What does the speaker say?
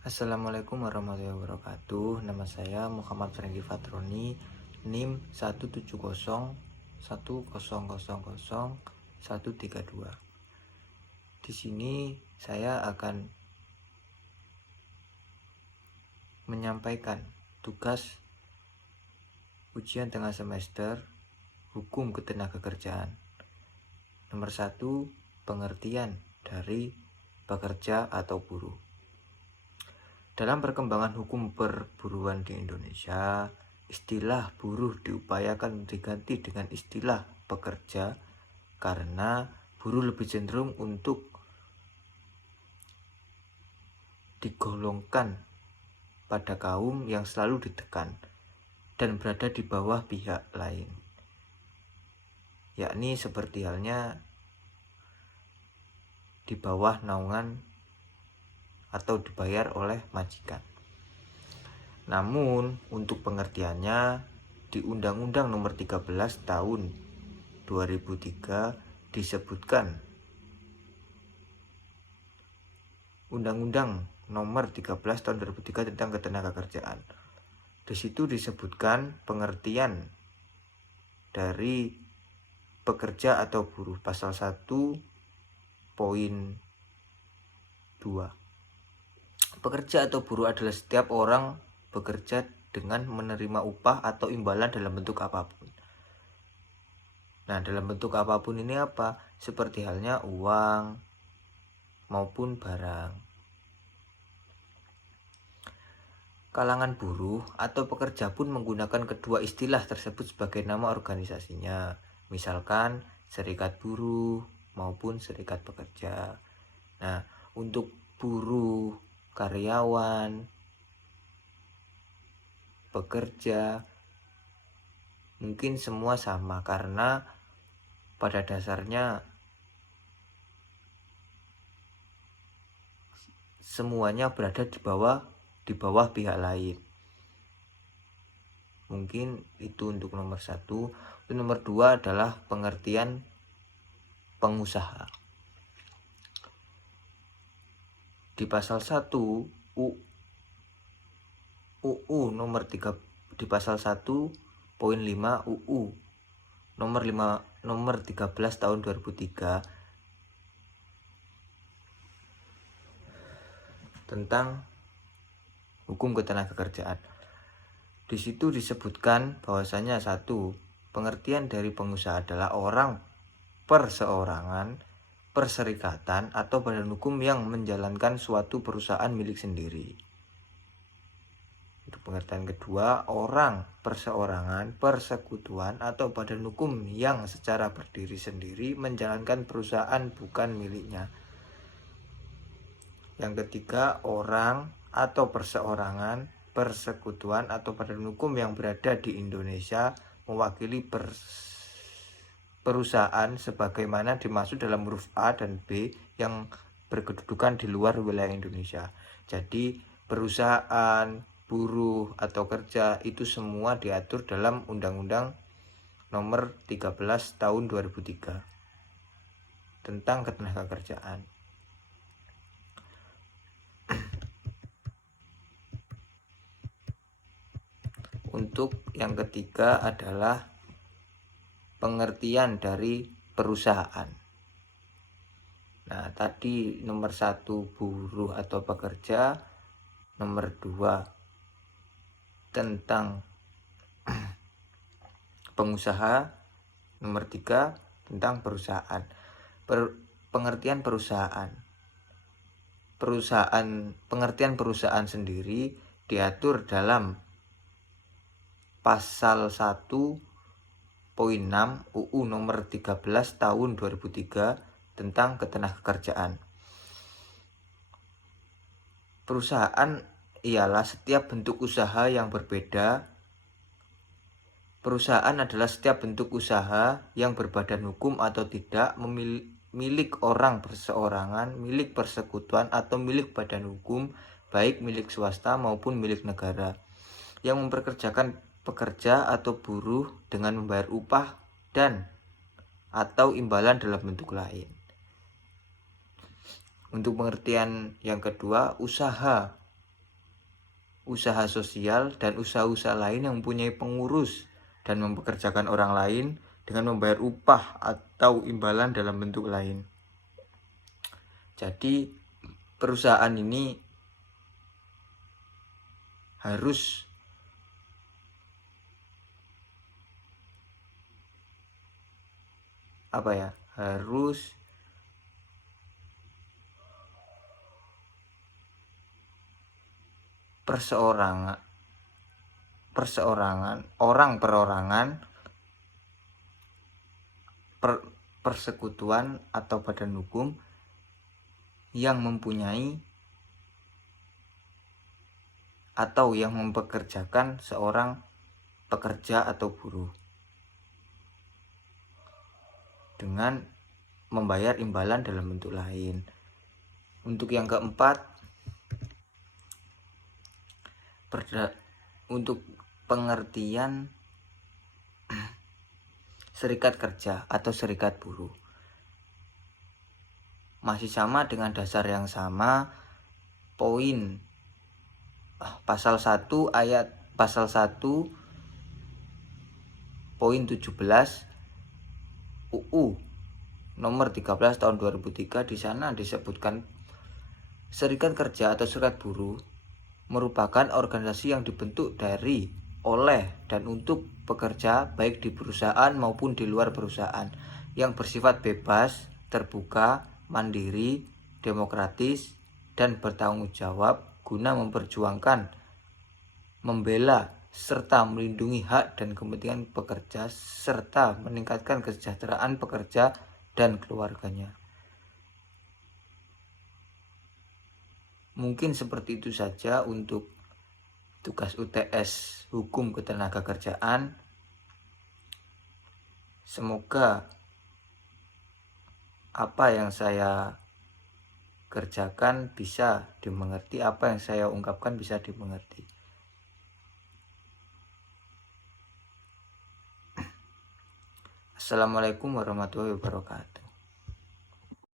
Assalamualaikum warahmatullahi wabarakatuh. Nama saya Muhammad Franky Fatroni, NIM 17001000132. Di sini saya akan menyampaikan tugas ujian tengah semester Hukum Ketenagakerjaan. Nomor 1, pengertian dari pekerja atau buruh. Dalam perkembangan hukum perburuan di Indonesia, istilah buruh diupayakan diganti dengan istilah pekerja karena buruh lebih cenderung untuk digolongkan pada kaum yang selalu ditekan dan berada di bawah pihak lain, yakni seperti halnya di bawah naungan atau dibayar oleh majikan. Namun untuk pengertiannya di Undang-Undang Nomor 13 Tahun 2003 disebutkan Undang-Undang Nomor 13 Tahun 2003 tentang Ketenagakerjaan. Di situ disebutkan pengertian dari pekerja atau buruh, pasal 1 poin 2. Pekerja atau buruh adalah setiap orang bekerja dengan menerima upah atau imbalan dalam bentuk apapun. Nah, dalam bentuk apapun ini apa? Seperti halnya uang maupun barang. Kalangan buruh atau pekerja pun menggunakan kedua istilah tersebut sebagai nama organisasinya. Misalkan serikat buruh maupun serikat pekerja. Nah, untuk buruh, karyawan, pekerja mungkin semua sama karena pada dasarnya semuanya berada di bawah pihak lain. Mungkin itu untuk nomor 1. Untuk nomor 2 adalah pengertian pengusaha. Di pasal 1 UU nomor 3 di pasal 1 poin 5 UU nomor 13 tahun 2003 tentang hukum ketenagakerjaan. Di situ disebutkan bahwasanya 1, pengertian dari pengusaha adalah orang perseorangan, perserikatan atau badan hukum yang menjalankan suatu perusahaan milik sendiri. Untuk pengertian kedua, orang perseorangan, persekutuan atau badan hukum yang secara berdiri sendiri menjalankan perusahaan bukan miliknya. Yang ketiga, orang atau perseorangan, persekutuan atau badan hukum yang berada di Indonesia mewakili perusahaan sebagaimana dimaksud dalam huruf A dan B yang berkedudukan di luar wilayah Indonesia. Jadi perusahaan, buruh atau kerja itu semua diatur dalam Undang-Undang Nomor 13 Tahun 2003 tentang Ketenagakerjaan. Untuk yang ketiga adalah pengertian dari perusahaan. Nah, tadi nomor 1 buruh atau pekerja, nomor 2 tentang pengusaha, nomor 3 tentang perusahaan. Pengertian perusahaan. Pengertian perusahaan sendiri diatur dalam pasal 1 poin 6 UU nomor 13 tahun 2003 tentang Ketenagakerjaan. Perusahaan ialah setiap bentuk usaha yang berbeda. Perusahaan adalah setiap bentuk usaha yang berbadan hukum atau tidak, milik orang perseorangan, milik persekutuan atau milik badan hukum, baik milik swasta maupun milik negara, yang mempekerjakan pekerja atau buruh dengan membayar upah dan atau imbalan dalam bentuk lain. Untuk pengertian yang kedua, usaha usaha sosial, dan usaha-usaha lain yang mempunyai pengurus dan mempekerjakan orang lain dengan membayar upah atau imbalan dalam bentuk lain. Jadi perusahaan ini harus harus persekutuan atau badan hukum yang mempunyai atau yang mempekerjakan seorang pekerja atau buruh dengan membayar imbalan dalam bentuk lain. Untuk yang keempat, untuk pengertian serikat kerja atau serikat buruh masih sama dengan dasar yang sama. Poin pasal 1 poin 17 UU nomor 13 tahun 2003. Di sana disebutkan serikat kerja atau serikat buruh merupakan organisasi yang dibentuk dari, oleh, dan untuk pekerja baik di perusahaan maupun di luar perusahaan, yang bersifat bebas, terbuka, mandiri, demokratis, dan bertanggung jawab guna memperjuangkan, membela, serta melindungi hak dan kepentingan pekerja serta meningkatkan kesejahteraan pekerja dan keluarganya. Mungkin seperti itu saja untuk tugas UTS Hukum Ketenagakerjaan. Semoga apa yang saya kerjakan bisa dimengerti, apa yang saya ungkapkan bisa dimengerti. Assalamualaikum warahmatullahi wabarakatuh.